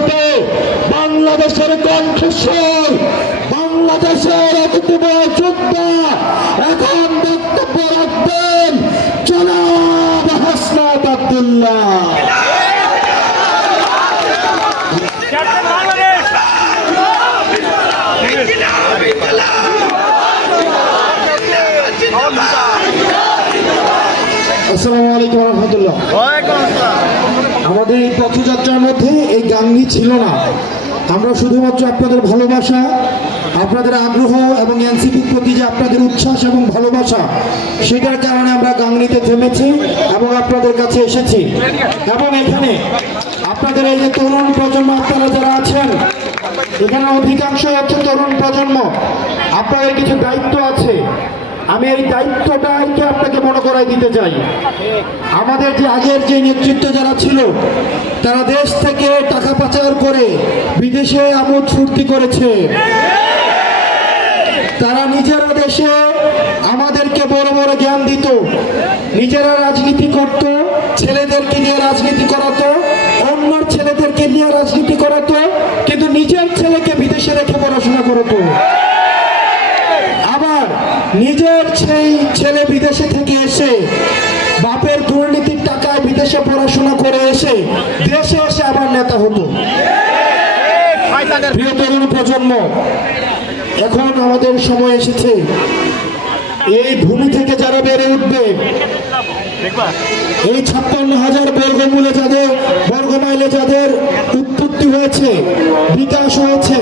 মুহূর্তে বাংলাদেশের কণ্ঠস্বর, বাংলাদেশের অতীতময় যোদ্ধা এখন বক্তব্য রাখবেন জনাব হাসনাত আব্দুল্লাহ। আসসালামু আলাইকুম ওয়া রাহমাতুল্লাহ। আমাদের এই পথযাত্রার মধ্যে এই গাঙ্গি ছিল না। আমরা শুধুমাত্র আপনাদের ভালোবাসা, আপনাদের আগ্রহ এবং এনসিপির প্রতি যে আপনাদের উচ্ছ্বাস এবং ভালোবাসা, সেটার কারণে আমরা গাংনীতে থেমেছি এবং আপনাদের কাছে এসেছি। এবং এখানে আপনাদের এই যে তরুণ প্রজন্ম, আপনারা যারা আছেন এখানে অধিকাংশ হচ্ছে তরুণ প্রজন্ম, আপনাদের কিছু দায়িত্ব আছে। আমি এই দায়িত্বটাকে আপনাকে মনে করাই দিতে চাই। আমাদের যে আগের যে নেতৃত্ব যারা ছিল, তারা দেশ থেকে টাকা পাচার করে বিদেশে আমোদ ফুর্তি করেছে। তারা নিজেরা দেশে আমাদেরকে বড় বড় জ্ঞান দিত, নিজেরা রাজনীতি করত, ছেলেদেরকে নিয়ে রাজনীতি করাতো, অন্য ছেলেদেরকে নিয়ে রাজনীতি করাতো, কিন্তু নিজের ছেলেকে বিদেশে রেখে পড়াশোনা করতো। আবার নিজের সেই ছেলে বিদেশে থেকে এসে বাপের দুর্নীতির টাকায় বিদেশে পড়াশোনা করে এসে দেশে এসে আবার নেতা হতো। প্রিয় তরুণ প্রজন্ম, এখন আমাদের সময় এসেছে এই ভূমি থেকে যারা বেড়ে উঠবে, এই 56,000 বর্গমাইলে যাদের উৎপত্তি হয়েছে, বিকাশ হয়েছে,